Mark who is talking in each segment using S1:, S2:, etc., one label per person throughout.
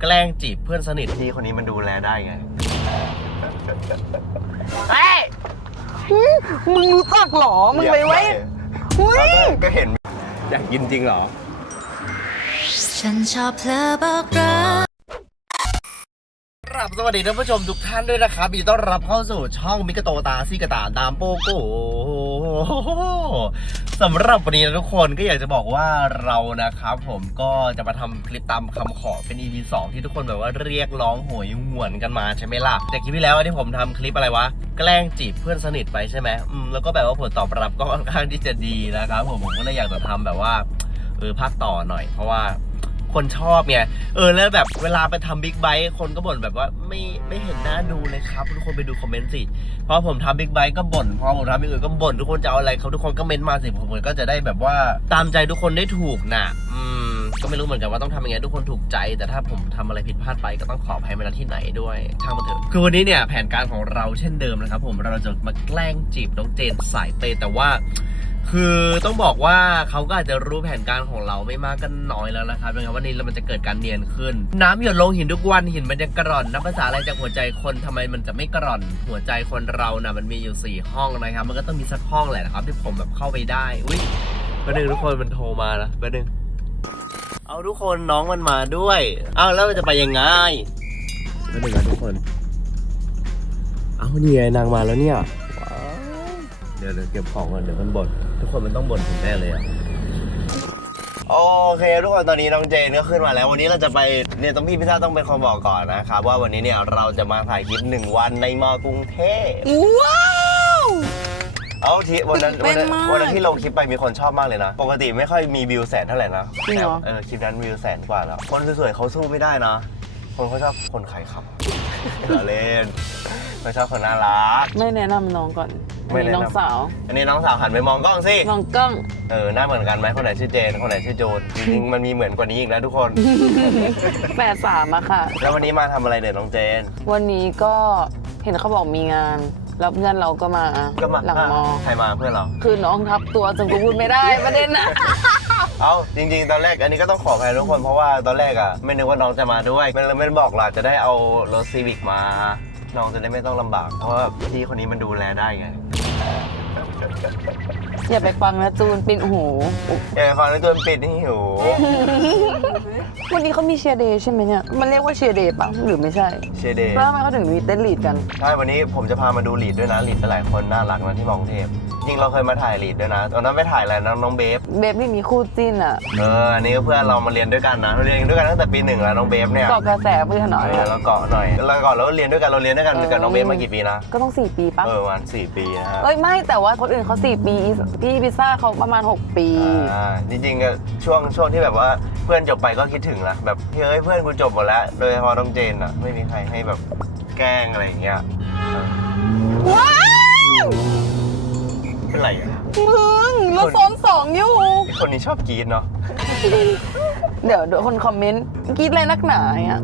S1: แกล้งจีบเพื่อนสนิท
S2: พี่คนนี้มันดูแลได้ไง
S1: เฮ้ย
S3: มึงรู้จักเหรอ มึงไปไว้หุ้ย
S2: ก็เห็น อยากกินจริงเหรอ
S4: ฉันชอบเพลอบอกรัก
S1: ค รับสวัสดีท่านผู้ชมทุกท่านด้วยนะครับยินดีต้อนรับเข้าสู่ช่องมิกโตตาซิกตาดามโปโกสำหรับวันนี้นะทุกคนก็อยากจะบอกว่าเรานะครับผมก็จะมาทำคลิปตามคำขอเป็น EP 2 ที่ทุกคนแบบว่าเรียกร้องโหยหวนกันมาใช่ไหมล่ะแต่คลิปที่แล้วที่ผมทำคลิปอะไรวะ แกล้งจีบเพื่อนสนิทไปใช่ไหมอืมแล้วก็แบบว่าผลตอบรับก็ค่อนข้างที่จะดีนะครับผมผมก็เลยอยากจะทำแบบว่าเออภาคต่อหน่อยเพราะว่า คนชอบไงเออแล้วแบบเวลาไปทำบิ๊กไบค์คนก็บ่นแบบว่าไม่ไม่เห็นหน้าดูเลยครับ ทุกคนไปดูคอมเมนต์สิพอผมทำบิ๊กไบค์ก็บ่นพอผมทำอย่างอื่นก็บ่นทุกคนจะเอาอะไรเขาทุกคนก็เม้นต์มาสิผมก็จะได้แบบว่าตามใจทุกคนได้ถูกนะอืมก็ไม่รู้เหมือนกันว่าต้องทำยังไงทุกคนถูกใจ แต่ถ้าผมทำอะไรผิดพลาดไปก็ต้องขออภัยมาณที่ไหนด้วยช่างมันเถอะคือวันนี้เนี่ยแผนการของเราเช่นเดิมนะครับผมเราจะมาแกล้งจีบน้องเจนสายเปย์แต่ว่า คือต้องบอกว่าเขาก็อาจจะรู้แผนการของเราไม่มากก็น้อยแล้วนะครับดังนั้นวันนี้เรามันจะเกิดการเนียนขึ้น น้ำหยดลงหินทุกวันหินมันจะกร่อนนับภาษาอะไรจากหัวใจคนทำไมมันจะไม่กร่อนหัวใจคนเรานะ่ะมันมีอยู่สี่ห้องนะครับ มันก็ต้องมีสักห้องแหละนะครับ ที่ผมแบบเข้าไปได้อุ้ยประเด็นงทุกคนมันโทรมานะประเด็นงเอาทุกคนน้องมันมาด้วยเอาแล้วมันจะไปยังไงประเด็นงนะทุกคนเอานี่ไงนางมาแล้วเนี่ย เดี๋ยวเดี๋ยวเก็บของก่อนเดี๋ยวมันบ่นทุกคนมันต้องบ่นผมแน่เลยอะโอเคทุกคนตอนนี้น้องเจนก็ขึ้นมาแล้ว วันนี้เราจะไปเนี่ยต้องพี่พิซซ่าต้องเป็นคนบอกก่อนนะครับว่าวันนี้เนี่ยเราจะมาถ่ายคลิปหนึ่งวันในมอกรุงเทพ
S3: ว้าว
S1: เอาทีวันนั้น
S3: ตื่
S1: วัน
S3: นเต้
S1: นั้น
S3: นมาก
S1: วันนั้นที่ลงคลิปไปมีคนชอบมากเลยนะ ปกติไม่ค่อยมีวิวแสนเท่าไหร่นะ
S3: จริงเหรอ
S1: แต่เออคลิปนั้นวิวแสนกว่าแล้วคนสวยๆเขาสู้ไม่ได้นะ คนเขาชอบคนขายขับ เราเล่นเขาชอบคนน่ารัก
S3: ไม่แนะนำน้องก่อนอัน
S1: ไม่
S3: นี้
S1: แนะนำ
S3: น้องสาว
S1: อันนี้น้องสาวหันไปมองกล้องสิ
S3: น้องก้อง
S1: เออ หน้าเหมือนกันไหมคนไหนชื่อเจน คนไหนชื่อโจนจริงๆมันมีเหมือนกว่านี้อีกนะทุกคน
S3: แฝดสามอะค่ะ
S1: แล้ววันนี้มาทำอะไรเด็ดน้องเจน
S3: วันนี้ก็เห็นเขาบอกมีงาน แล้วเพื่อนเราก็มา
S1: ก็มา
S3: หลังมอ
S1: ใครมาเพื่อนเรา
S3: คือน้องทับตัวจนกูพูดไม่ได้ประเด็นนะ
S1: เอาจริงๆ ตอนแรกอันนี้ก็ต้องขออภัยทุกคนเพราะว่าตอนแรกอะไม่นึกว่าน้องจะมาด้วยไม่เลยไม่ได้บอกหรอกจะได้เอารถซีวิกมา น้องจะได้ไม่ต้องลำบาก เพราะว่าพี่คนนี้มันดูแลได้ไง
S3: อย่าไปฟังนะจูนปิดหู
S1: เออฟังในตัวปิดนี่หิว
S3: วันนี้เขามีเชียร์เดย์ใช่ไหมเนี่ย มันเรียกว่าเชียร์เดย์ปะหรือไม่ใช่
S1: เชเดย์
S3: แล้วทำไมเขาถึงมีเต้นลีดกัน
S1: ใช่ วันนี้ผมจะพามาดูลีดด้วยนะลีดหลายคนน่ารักนะที่มองเทพ จริงเราเคยมาถ่ายลีดด้วยนะตอนนั้นไปถ่ายอะไรนะน้องเบฟ
S3: เบฟที่มีคู่จิ้นอะ
S1: เอออันนี้ก็เพื่อนเรามาเรียนด้วยกันนะเราเรียนด้วยกันตั้งแต่ปีหนึ่งแล้วน้องเบฟเนี่ย
S3: เกาะกระแสเพื่อนหน่อย
S1: เออเราเกาะหน่อยแล้วก่อนเราเรียนด้วยกันเราเรียนด้วยกันกับน้องเบฟมากี่ปีนะ
S3: ก็ต้องสี่ปีปะ
S1: เออประมาณสี่ปีนะฮะ
S3: เอ้ยไม่แต่ว่าคนอื่นเขาสี่ปีพี่พิซซ่าเขาประมาณ 6 ปี
S1: อ่าจริงๆอะช่วงช่วงที่แบบว่าเพื่อนจบไปก็คิดถึงนะแบบเฮ้ยเพื่อนกูจบหมดแล้วโดยเฉพาะน้องเจนอะไม่มีใครให้แบบแกล้งอะไรอย่างเงี้ยเออ
S3: ว้าว
S1: เป็นไรอะ
S3: มึงเราซ้อมสองอยู่
S1: คนนี้ชอบกรีดเนาะ
S3: เดี๋ยวเดี๋ยวคนคอมเมนต์กรีดอะไรนักหนาอะ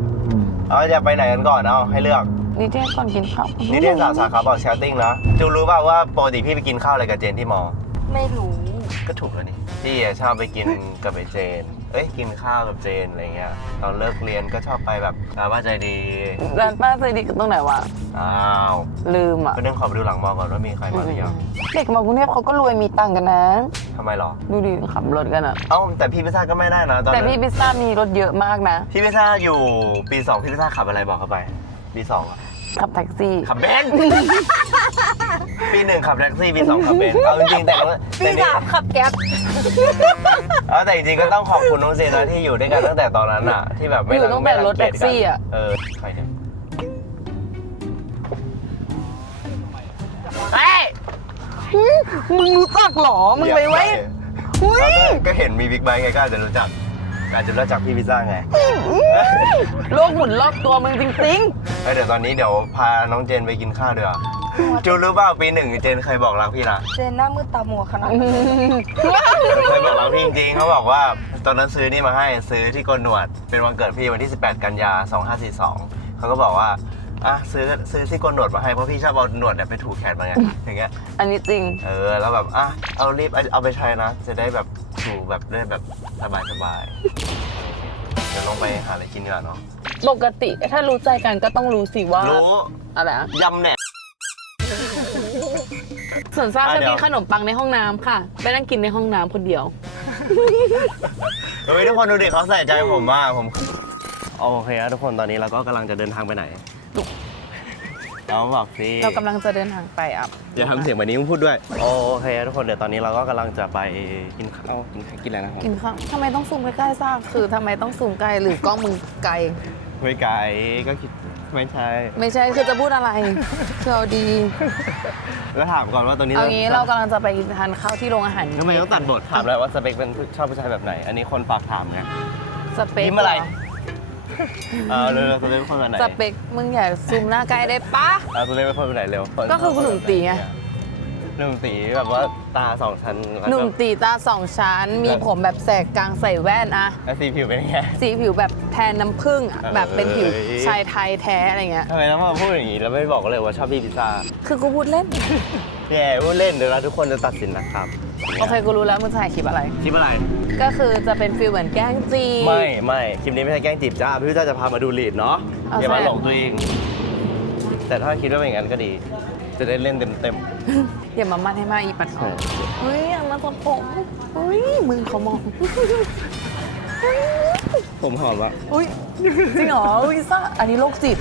S1: เอาจะไปไหนกันก่อนเอาให้เลือก
S3: นิเทศก่อนกินข้าว
S1: นี่เรียนสาขาบอกเชลติ้งนะจูรู้เปล่าว่าปกติพี่ไปกินข้าวอะไรกับเจนที่มอ
S3: ไม่รู้
S1: ก็ถูกแล้วนี่พี่อะชอบไปกินกับไอเจน เอ้ยกินข้าวกับเจนอะไรเงี้ยตอนเลิกเรียนก็ชอบไปแบบร้านว่าใจดี
S3: ร้านป้าเคยดีตรงไหนวะ
S1: อ้าว
S3: ลืมอะ
S1: ก็เรื่องขอไปดูหลังมอก่อนว่ามีใครมาหรือยัง
S3: เด็กมากรุงเทพเขาก็รวยมีตังค์กันนะ
S1: ทำไมหรอ
S3: ดูดิขับรถกันอะ
S1: เอ้าแต่พี่พิซซ่าก็ไม่ได้นะตอน
S3: แต่
S1: นั้น
S3: พี่พิซซ่ามีรถเยอะมากนะ
S1: พี่พิซซ่าอยู่ปีสองพี่พิซซ่าขับอะไรบอกเข้าไปปีสองอะ
S3: ขับแท็กซี่
S1: ขับเบนซ์ ปีหนึ่งขับแท็กซี่ปีสองขับเบนซ์เอาจริงๆแต่ว่าแต่
S3: พี่
S1: นี่
S3: สามขับแก๊ป
S1: เอาแต่จริงๆก็ต้องขอบคุณน้องเจนนะที่อยู่ด้วยกันตั้งแต่ตอนนั้นอะที่แบบไม่
S3: อยู่ตั้งแต่รถแท็กซี่อะ
S1: เออใครเนี่ยเฮ้ย
S3: มึงรู้จักเหรอมึงไปไว้หุ้ย
S1: ก็เห็นมีบิ๊กไบค์ไงก็อาจจะรู้จัก อาจจะรู้จักพี่พิซซ่าไง
S3: โลกหมุนรอบตัวมึงจริง
S1: เอ้ยเดี๋ยวตอนนี้เดี๋ยวพาน้องเจนไปกินข้าวเดี๋ยวาจูรู้เปล่าปีหนึ่งเจนเคยบอกรักพี่นะ
S5: เจนหน้ามืดตามัวขนาดนั้น
S3: ๆ
S1: เคยบอกรักพี่จริงๆเขาบอกว่าตอนนั้นซื้อนี่มาให้ซื้อที่โกนหนวด เป็นวันเกิดพี่วันที่ 18 กันยา 2542เขาก็บอกว่า อะซื้อซื้อที่โกนหนวดมาให้เพราะพี่ชอบเอาหนวดเนี่ยไปถูแขนมาไงอย่างเงี้ย
S3: อันนี้จริง
S1: เออแล้วแบบอะเอารีบเอาเอาไปใช้นะ จะได้แบบถูแบบได้แบบสบายสบายๆเดี๋ยวลองไปหาอะไรกินดีกว่าเนาะ
S3: ปกติถ้ารู้ใจกันก็ต้องรู้สิว่า
S1: รู้
S3: อะไรอะ
S1: ยำแหนม
S3: ส่วนซ่า
S1: อะ
S3: จะ
S1: เดี๋ยว
S3: กินขนมปังในห้องน้ำค่ะไปนั่งกินในห้องน้ำคนเดียว
S1: เฮ้ยทุกคนดูเด็กเขาใส่ใจผมมากผมโอเคครับทุกคนตอนนี้เราก็กำลังจะเดินทางไปไหน เราบอกสิ
S3: เรากำลังจะเดินทางไปอะ
S1: อย่าทำเสียงแบบนี้มึงพูดด้วย โอเคทุกคนเดี๋ยวตอนนี้เราก็กำลังจะไปกินข้าวกินกินอะไรนะผม
S3: กินข้าวทำไมต้องซูมใกล้ๆซ่าคือทำไมต้องซูมใกล้หรือกล้องมึงไกล
S1: ไม่ไกลก็คิดไม่ใช่
S3: ไม่ใช่คือจะพูดอะไรคือเอาดี
S1: แล้วถามก่อนว่าตอนนี้
S3: เอางี้เรากำลังจะไปทานข้าวที่โรงอาหาร
S1: ทำไมต้องตัดบทถามเลยว่าสเปคเป็นชอบผู้ชายแบบไหน อันนี้คนฝากถามไง
S3: สเปค
S1: ยิ้มอะไร
S3: เห
S1: เอาเร็วๆสเปคเป็นคนแบบไหน
S3: สเปคมึงอย่าซูมหน้าใกล้ได้ปะ
S1: เอาสเปคเป็นคนแบบไหนเร็ว
S3: ก็คือคุณหนุ่มตีไง
S1: หนุ่มตีแบบว่าตาสองชั้นแล้วก็
S3: หนุ่มตีตาสองชั้น มีผมแบบแสกกลางใส่แว่นอะ
S1: แล้วสีผิวเป็นไง
S3: สีผิวแบบแทนน้ำผึ้งอะ
S1: เออ
S3: แบบเป็นผิวชายไทยแท้อะไรเงี้ย
S1: ทำไมต้องมาพูดอย่างนี้แล้วไม่บอกเลยว่าชอบพี่พิซซ่า
S3: คือกูพูดเล่น
S1: พี่แอร์พูดเล่นเดี๋ยวเราทุกคนจะตัดสินนะครับ
S3: โอเคกูรู้แล้วมึงจะถ่ายคลิปอะไร
S1: คลิปอะไร
S3: ก็คือจะเป็นฟิลเหมือนแกล้งจี
S1: ไม่ไม่คลิปนี้ไม่ใช่แกล้งจีบจ้าพี่พิซซ่าจะพามาดูลีดเนาะ
S3: เอา
S1: อย่ามา
S3: ใช่
S1: หลงตัวเอง แต่ถ้าคิดว่าเป็นอย่างนั้นก็ดี จะได้เล่นเต็มเต็ม
S3: อย่ามามั่นให้มากอีปัดทองเฮ้ยอันมาตอนผมเฮ้ยมึงเขามอง
S1: ๆผมหอมอะ
S3: อุ้ยจริงเหรออุ้ยซ่าอันนี้โรคจิต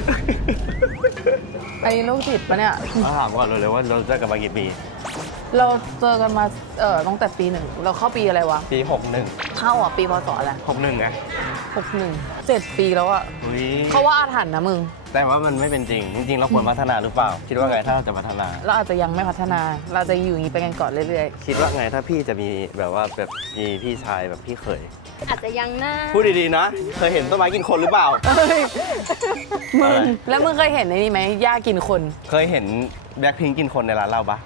S3: อันนี้โรคจิตปะเนี่ย
S1: มาถามก่อนเลยว่าเราเจอกันมากี่ปี
S3: เราเจอกันมาเออตั้งแต่ปีหนึ่ง เราเข้าปีอะไรวะ
S1: ปี61
S3: เข้าอะปีพศอะไร
S1: 61ไง
S3: หกหนึ่งเจ็ดปีแล้วอะ
S1: อุ้ย
S3: เขาว่าอาถรรพ์นะมึง
S1: แต่ว่ามันไม่เป็นจริง จริง ๆ เราควรพัฒนาหรือเปล่า คิดว่าไงถ้าเราจะพัฒนา
S3: เราอาจจะยังไม่พัฒนา เราจะอยู่อย่างนี้ไปกันก่อนเรื่อย
S1: คิดว่าไงถ้าพี่จะมีแบบว่าแบบมีพี่ชายแบบพี่เขย
S4: อาจจะยังหน้า
S1: พูดดีๆนะ เคยเห็นต้นไม้กินคนหรือเปล่า
S3: ๆเฮ้ยมึ
S1: อะไร
S3: งแล้วมึงเคยเห็นในนี่ไหมย่ากินคน
S1: เคยเห็นแบล็คพิงกินคนในร้านเราปะ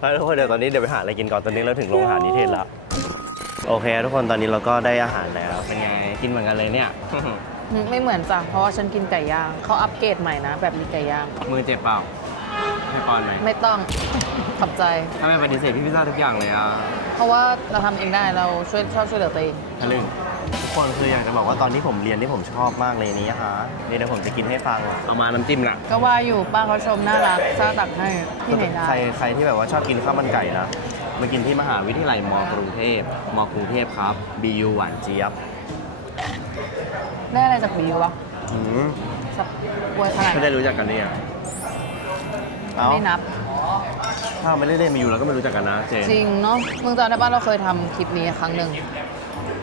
S1: แล้วทุกคนเดี๋ยวตอนนี้เดี๋ยวไปหาอะไรกินก่อนตอนนี้เราถึงโรงอาหารนิเทศแล้วโอเค ทุกคนตอนนี้เราก็ได้อาหารแล้วเป็นไงกินเหมือนกันเลยเนี่ย
S3: ไม่เหมือนจ้ะเพราะว่าฉันกินไก่ย่างเขาอัปเกรดใหม่นะ แบบมีไก่ย่าง
S1: มือเจ็บเปล่าให้ปอนไหม
S3: ไม่ต้องขอบใจ
S1: ถ้าไม่ปฏิเสธพี่พิซซ่าทุกอย่างเลยอะ
S3: เพราะว่าเราทำเองได้เราช่วยชอบช่วยเหลือตัวเอง
S1: ทะลึ่งทุก คนคืออยากจะบอกว่าตอนที่ผมเรียนที่ผมชอบมากเลยนี้ฮะนี่เดี๋ยวผมจะกินให้ฟังเอามาน้ำจิ้มนะ
S3: ก็ว่าอยู่ป้าเขาชมน่ารักซ่าตักให้ที่ไหนได้
S1: ใครใครที่แบบว่าชอบกินข้าวมันไก่นะมากินที่มหาวิทยาลัยมกรุงเทพมกรุงเทพครับ BU หวานเจี๊ยบ
S3: ได้อะไรจากบีวะ
S1: อืม
S3: สักบวยขนาด
S1: ไม่ได้รู้จักกันเนี่ยเอ้า
S3: ไม่นับ
S1: ถ้าไม่ได้เล่นมาอยู่แล้วก็ไม่รู้จักกันนะเจน
S3: จริงเนาะมึงจำได้ป่ะเราเคยทำคลิปนี้ครั้งหนึ่ง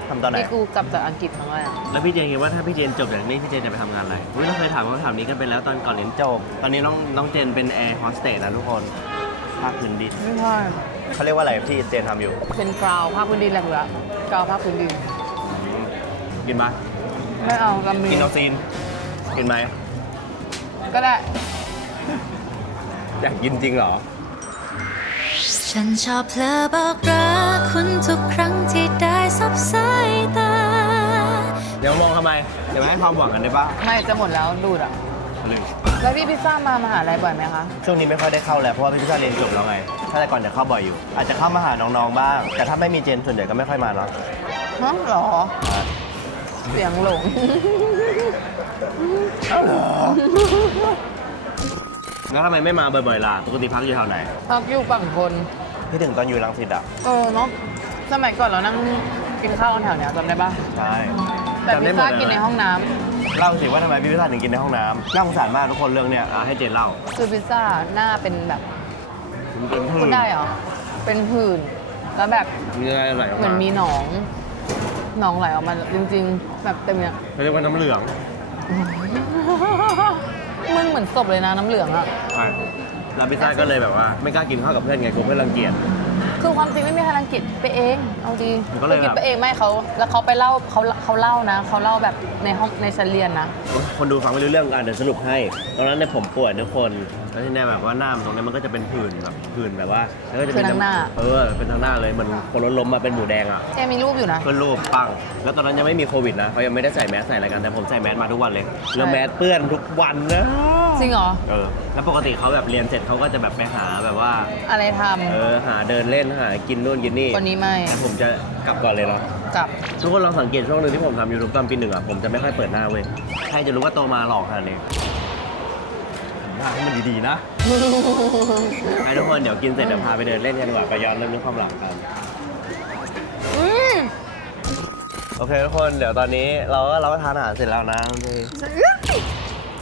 S1: ทำตอนไหน
S3: ที่กูกลับจากอังกฤษครั้งแรก
S1: แล้วพี่เจนคิดว่าถ้าพี่เจนจบจากนี้พี่เจนจะไปทำงานอะไรอุ๊ยเราเคยถามคำถามนี้กันไปแล้วตอนก่อนเรียนจบ ตอนนี้น้องน้องเจนเป็นแอร์โฮสเตสนะทุกคนภาคพื้นดิน
S3: ไม่ใช่
S1: เขาเรียกว่าอะไรที่เจนทำอยู่
S3: เป็นกราวภาคพื้นดินแหละเหรอกราวภาคพื้นดิน
S1: กินปะ
S3: ไม่เอาลำมี
S1: กินออกซีนกินไหม
S3: ก็ได้
S1: อยากกินจริงเหรอ
S4: ฉันชอบเพลอบอกรักคุณทุกครั้งที่ ดี๋ย
S1: วมองทำไม เดี๋ยวให้ความหวังกันได้ปะ
S3: ไม่จะหมดแล้วดูดอะ
S1: หรือ
S3: แล้วพี่พิซซ่ามามหาลัยบ่อยไหมคะ
S1: ช่วงนี้ไม่ค่อยได้เข้าแล้วเพราะว่าพี่พิซซ่าเรียนจบแล้วไง ถ้าแต่ก่อนจะเข้าบ่อยอยู่ อาจจะเข้ามาหาน้องๆบ้าง แต่ถ้าไม่มีเจนส่วนใหญ่ก็ไม่ค่อยมาเนาะ
S3: ฮะเหรอ เสียงหลง
S1: แล้วทำไมไม่มาบ่อยๆล่ะปกติพักอยู่แถวไหน
S3: พักอยู่ฝั่งทน
S1: พี่ถึงตอนอยู่รังสิตอะ
S3: เออเนาะ สมัยก่อนเรานั่งกินข้าวกันแถวเนี้ยจำได้ปะ
S1: ใช่
S3: แต่พิซซ่ากินในห้องน้ำ
S1: เล่าสิว่าทำไมพี่พิซซ่าถึงกินในห้องน้ำน่าสงสารมากทุกคนเรื่องเนี้ยอะให้เจนเล่า
S3: คือพิซซ่าหน้าเป็นแบบ
S1: เป็นผื่
S3: พู
S1: น
S3: ดได้เหรอ เป็นผื่นแล้วแบบ
S1: มีอะไรไหลออก
S3: เหมื
S1: มา
S3: อนมีหนองหนองไหลออกมาจริง ๆ แบบเต็มเนี่ย
S1: เขาเรียกว่าน้ำเหลือง
S3: มึงเหมือนศพเลยนะน้ำเหลืองอะ
S1: ใช่แล้วพิซซ่าก็เลยแบบว่า ไม่กล้ากินข้าวกับเพื่อนไงกลัวเพื่อนรังเกียจ
S3: คือความจริงไม่มีใครรังเกียจไปเอง เอาดี
S1: มันก็เลย
S3: คิด
S1: แบบ
S3: ไปเองไม่เขาแล้วเขาไปเล่าเขาเขาเล่านะเขาเล่าแบบในห้องในชั้นเรียนนะ
S1: คนดูฟังไม่รู้เรื่องอะเดี๋ยวสรุปให้ ตอนนั้นเนี่ยผมป่วยทุกคนแล้วที่เนี่ยแบบว่าหน้ามันตรงเนี้ยมันก็จะเป็นผื่นแบบผื่นแบบว่าแล้วก็จะเป็น
S3: คือทั้งหน้า
S1: เออเป็นทั้งหน้าเลยเหมันคนรถล้มมาเป็นหมูแดงอะ
S3: แกมีรูปอยู่นะ
S1: ขึ้นรูปปัง แล้วตอนนั้นยังไม่มีโควิดนะเขายังไม่ได้ใส่แมสใส่อะไรกันแต่ผมใส่แมสมาทุกวันเลยแล้วแมสเปื้อนทุกวันนะ
S3: จริงเหรอ
S1: เออ แล้วปกติเขาแบบเรียนเสร็จเขาก็จะแบบไปหาแบบว่า
S3: อะไรท
S1: เออ หาเดินเล่นหากินนู่นกินนี่ำ
S3: คนนี้ไม่
S1: แต่ผมจะกลับก่อนเลยเนาะ
S3: กลับ
S1: ทุกคนลองสังเกตช่วงหนึ่งที่ผมทำยูทูบตอนปีหนึ่งอะ ผมจะไม่ค่อยเปิดหน้าเว้ย ใครจะรู้ว่าโตมาหลอกขนาดนี้หน้าให้มันดีๆนะ ไอ้ทุกคนเดี๋ยวกินเสร็จเดี๋ยวพาไปเดินเล่นกันดีกว่าไปย้อนเรื่องนึกความหลังกันโอเคทุกคนเดี๋ยวตอนนี้เราก็เราก็ทานอาหารเสร็จแล้วนะ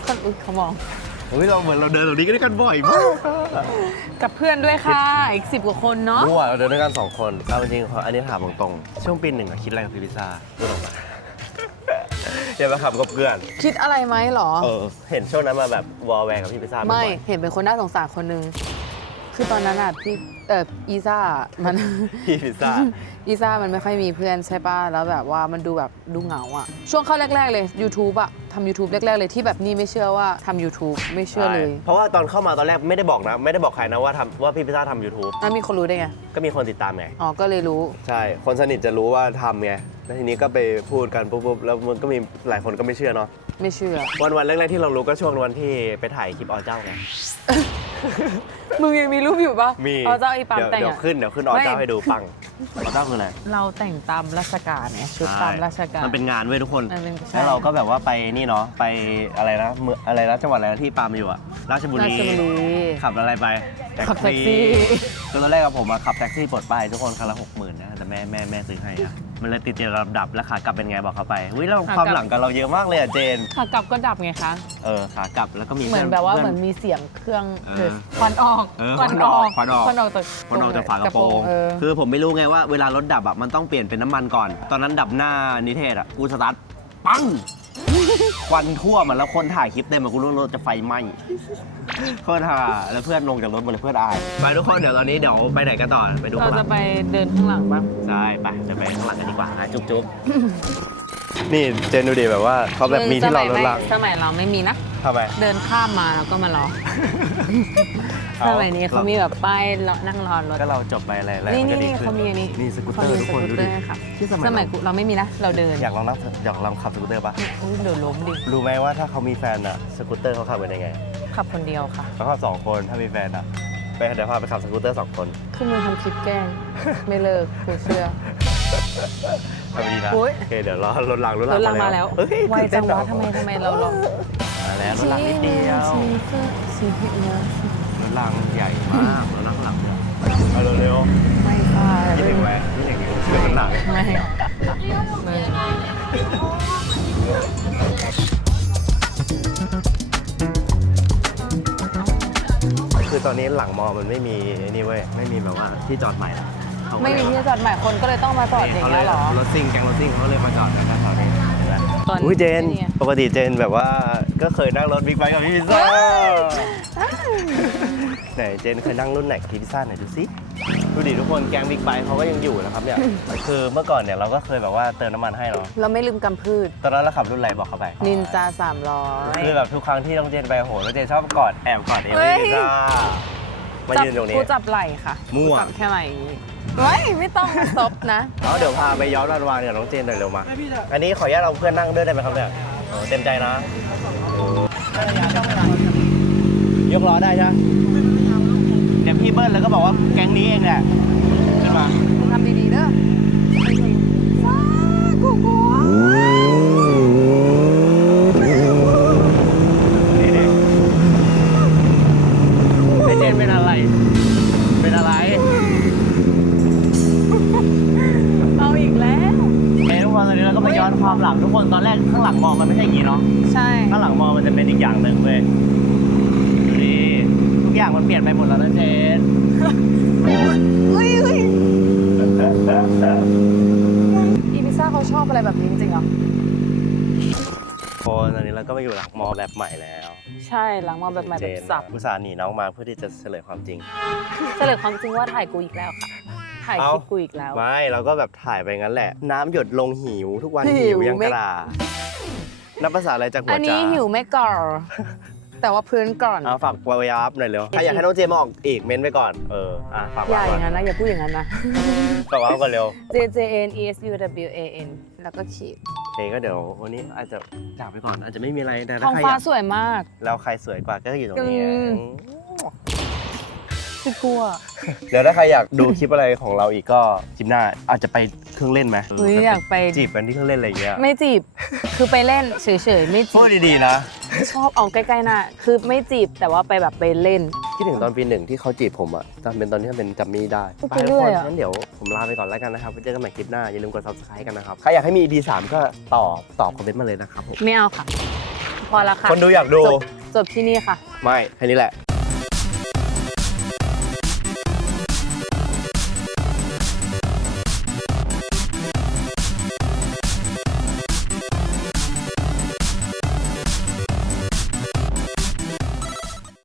S3: คนอุ๊ยเขามอง
S1: เฮ้ยเราเหมือนเราเดินตรงนี้กันด้วยกันบ่อยมาก
S3: กับเพื่อนด้วยค่ะ อีกสิบกว่าคนเนาะ
S1: มั่วเราเดินด้วยกันสองคนเอาจริงๆอันนี้ถามตรงๆช่วงปีหนึ่งอะคิดอะไรกับพิซซ่าพูดออกมาอย่ามาขับกับเพื่อน
S3: คิดอะไรไหมเหรอ
S1: เออ เห็นช่วงนั้นมาแบบวอลแวร์กับพี่พิซซ่า
S3: ไม่
S1: บ่อย
S3: เห็นเป็นคนน่าสงสารคนนึง คือตอนนั้นอะพี่ เอออีซ่ามัน
S1: พี่พิซซ่า
S3: อีซ่ามันไม่ค่อยมีเพื่อนใช่ป่ะ แล้วแบบว่ามันดูแบบดูเหงาอะช่วงเข้าแรก ๆ เลย YouTube อะทำ YouTube แรก ๆ เลยที่แบบนี่ไม่เชื่อว่าทำ YouTube ไม่เชื่อเลย
S1: ใช่เพราะว่าตอนเข้ามาตอนแรกไม่ได้บอกนะ ไม่ได้บอกใครนะว่าทำว่าพี่พิซซ่าทำ YouTube
S3: แล้วมีคนรู้ได้ไง
S1: ก็มีคนติดตามไง
S3: อ๋อ ก็เลยรู้
S1: ใช่ คนสนิทจะรู้ว่าทำไงแล้วทีนี้ก็ไปพูดกันปุ๊บๆแล้วมันก็มีหลายคนก็ไม่เชื่อเนาะ
S3: ไม่เชื่อ
S1: วันวันๆแรกๆที่เรารู้ก็ช่วงวันที่ไปถ่ายคลิปอเจ้าไง
S3: มึงยังมีรูปอยู่ปะ
S1: มี
S3: อ๋อเจ้าอีปาม
S1: เดี๋ยว
S3: แต่ง
S1: เดี๋ยว
S3: อะ
S1: ขึ้นเดี๋ยวขึ้นอเจ้า
S3: ไม่
S1: ให้ดูปังอเจ้าคืออะไร
S3: เราแต่งตามราชการเนี่ยชุดตามราชการ
S1: มันเป็นงานเว้ยทุกคน
S3: มันเป็นใช่
S1: แล้วเราก็แบบว่าไปนี่เนาะไปอะไรนะเมืองอะไรนะจังหวัดอะไรนะที่ปาล์มอยู่อะราชบุ
S3: รา
S1: รี
S3: ชบุรี
S1: ขับอะไรไป
S3: ขับแท็กซี่
S1: คือตอนแรกกับผมอะขับแท็กซี่ปลดป้ายทุกคนคันละหกหมื่นนะแต่แม่แม่แม่ซื้อให้อะมันเลยติดเจระดับแล้วขากลับเป็นไงบอกเขาไปเฮ้ยเราความหลังกับเราเยอะมากเลยอะเจน
S3: ขากลับก็ดับไงคะ
S1: เออขากลับแล้วก็มี
S3: เหมือน
S1: พื่
S3: แบบว่า
S1: พื่
S3: เหมือนมีเสียงเครื่อง
S1: เออ
S3: ควันออก
S1: เออ
S3: ควันออก
S1: ควันออก
S3: ควันออกจาก
S1: คนออกจากฝากระโปรง
S3: เออ
S1: คือผมไม่รู้ไงว่าเวลารถดับอะมันต้องเปลี่ยนเป็นน้ำมันก่อน ตอนนั้นดับหน้านิเทศอะกูสตาร์ทปังควันทั่วมันแล้วคนถ่ายคลิปเต็มอะกูรู้ว่ารถจะไฟไหม้โคตรห่าแล้วเพื่อนลงจากรถหมดเลยเพื่อนอายไปทุกคนเดี๋ยวตอนนี้เดี๋ยวไปไหนกันต่อไปดู
S3: เรา
S1: ข้างหลั
S3: จะ
S1: ง
S3: ไปเดินข้างหลังบ้าง
S1: ใช่ไปเดี๋ยวไปข้างหลังกันดีกว่านะจุ๊บจุ๊บนี่เจนดูดิแบบว่าเขาแบบมีที่เรารถลัง
S3: สมัยเราไม่มีนะ
S1: ทำไม
S3: เดินข้ามมาแล้วก็มารอ
S1: เอา
S3: สมัยนี้เขามีแบบป้ายรอนั่งรอรถ
S1: ก็เราจบไปอะไรแล้ว
S3: นี่
S1: มันก็
S3: นี่
S1: ดี
S3: นี่
S1: ขึ้น
S3: เขามีอันนี้
S1: นี่สกูตเตอร์ทุกคนดูดิ
S3: ค่ะ
S1: ที่สมัย
S3: สมัยกูเราไม่มีนะ เราเดิน
S1: อยากลองนั่งอยากลองขับสกูตเตอร์ปะ
S3: อุ๊ยเดี๋ยวล้มดิ
S1: รู้ไหมว่าถ้าเขามีแฟนอะสกูตเตอร์เขาขับเป็นยังไง
S3: ขับคนเดียวค่ะ
S1: เขาขับสองคนถ้ามีแฟนอะไปเดี๋ยวพาไปขับสกูตเตอร์สองคน
S3: คือมึงทำคลิปแกล้ง ไม่เลิกกูเชื่อ
S1: ทำดีนะ
S3: โอ๊ย
S1: โอเคเดี๋ยวรอรถหลังรถห
S3: ร
S1: ลัง
S3: ถลังมาแล้ว
S1: เฮ้ย
S3: ไว
S1: ตื่น
S3: จั
S1: เต้
S3: ง
S1: น
S3: วะ
S1: อะ
S3: ทำไมทำไมเราลอง
S1: มา แล้วรถหลังนิดเดียวรถหลังใหญ่มากรถหลังหลังเนี่ยเอาเร็ว
S3: ไม่ค่ะ
S1: ๆคิดถึงไหมคิดถึงเชื่อมันหนัก
S3: ไม่ไม่
S1: คือตอนนี้หลังมอมันไม่มีไอ้นี่เว้ยไม่มีแบบว่าที่จอดใหม่ละเขาก็
S3: ไม่
S1: เลย
S3: มีที่จอดใหม่คนก็เลยต้องมาจอดอย่าง
S1: เขา
S3: เงี้ยเหรอ
S1: รถซิ่งแก๊งรถซิ่งเขาเลยมาจอดกันแถวนี้เห็นไหม
S3: ตอน
S1: อุ้ยเจน
S3: นี่ไง
S1: ปกติเจนแบบว่า ก็เคยนั่งรถบิ๊กไบค์กับพี่พิซซ่าไหนเจนเคยนั่งรุ่นไหนกับพี่พิซซ่าไหนดูสิดูดิทุกคนแก๊งบิ๊กไบค์เขาก็ยังอยู่นะครับเนี่ยคือเมื่อก่อนเนี่ยเราก็เคยแบบว่าเติมน้ำมันให้เนาะ
S3: เราไม่ลืมกำพืช
S1: ตอนนั้นเราขับรุ่นอะไรบอกเขาไป
S3: นินจาสามร้อย
S1: คือแบบทุกครั้งที่น้องเจนไปโหน้องเจนชอบกอดแอบกอดเอ
S3: เฮ้
S1: ลี่
S3: ย
S1: พิซซ่ามายืนตรงนี้
S3: กูจับไหล่ค่ะ
S1: มั่ว
S3: กูจับแค่ไหล่อย่างงี้เฮ้ยไม่ต้องมาซบนะ
S1: เอาเดี๋ยวพาไปย้อนวันวานกับน้องเจนหน่อยเร็วมา อันนี้ขออนุญาตเอาเพื่อนนั่งด้วยได้ไหมครับเนี่ยโอ้เต็มใจนะ ยกล้อได้ใช่ไหมเดี๋ยวพี่เบิ้ลแล้วก็บอกว่าแก๊งนี้เองแหละขึ้นมา
S3: ทำดีๆเด้อว้ากู
S1: หลังทุกคนตอนแรกข้างหลังมองมันไม่ใช่อย่างนี้เนาะ
S3: ใช่
S1: ข้างหลังมองมันจะเป็นอีกอย่างหนึ่งเว้ยดูดิทุกอย่างมันเปลี่ยนไปหมดแล้วนะเจน
S3: อุ้ยอุ้ยอีพิซซ่าเขาชอบอะไรแบบนี้จริงๆเหรอ
S1: คนตอนนี้เราก็มาอยู่หลังมอแบบใหม่แล้ว
S3: ใช่หลังมาแบบใหม่
S1: เจ
S3: แบบ
S1: น
S3: สับ
S1: อุตส่าห์หนีน้องมาเพื่อที่จะเฉลยความจริง
S3: เฉลยความจริงว่าถ่ายกูอีกแล้วค่ะ ถ่ายคลิปกูอีกแล้ว
S1: ไม่เราก็แบบถ่ายไปงั้นแหละ น้ำหยดลงหิว ทุกวัน
S3: หิ
S1: หิ
S3: ว
S1: วยัง
S3: ไม่
S1: กระดานับภาษาอะไรจากหัว
S3: อัน
S1: จ่า
S3: นี้หิวไม่ก่อนแต่ว่าพื้นก่อน
S1: เอาฝากวายอัพหน่อยเร็วใครอยากให้น้องเจมมาออกอีกเม้นไปก่อนเอออะฝาก
S3: อย่า
S1: วา
S3: อย่างนั้นนะ อย่าพูดอย่างนั้นนะ
S1: ฝากวาก่อนเร็ว
S3: J J N E S U W A N แล้วก็ขีด
S1: โอเคก็เดี๋ยววันนี้อาจจะจากไปก่อนอาจจะไม่มีอะไรแต่
S3: ท้
S1: ถ้า
S3: อง
S1: ใครอ
S3: ฟ้ายา
S1: ก
S3: สวยมาก
S1: แล้วใครสวยกว่าก็อยู่ตรงนี้
S3: อืม
S1: อืม
S3: พี่กลัว
S1: เดี๋ยวถ้าใครอยากดูคลิปอะไรของเราอีกก็คลิปหน้าอาจจะไปเครื่องเล่นไหม
S3: เฮ้ยอยากไป
S1: จีบกันที่เครื่องเล่นอะไรอย่างเงี้ย
S3: ไม่จีบ คือไปเล่นเฉยๆไม่จี
S1: พูด
S3: บ
S1: ดีๆนะ
S3: ชอบเอาใกล้ๆหน้าคือไม่จีบแต่ว่าไปแบบไปเล่น
S1: คิดถึงตอนปีหนึ่งที่เขาจีบผมอะตอนเป็นตอนที่เขาเป็นจัมมี่ได้
S3: พูด
S1: ไป
S3: ไป
S1: ทุก
S3: เรื่
S1: ค
S3: อย
S1: น
S3: อะ
S1: งั้นเดี๋ยวผมลาไปก่อนแล้วกันนะครับไว้เจอกันใหม่คลิปหน้าอย่าลืมกด subscribe กันนะครับใครอยากให้มี EP 3ก็ตอบตอบคอมเมนต์มาเลยนะครับผม
S3: ไม่เอาค่ะ พอแล้วค่ะ
S1: คนดูอยากดู
S3: จบจบที่นี่ค่ะ
S1: ไม่แค่นี้แหละ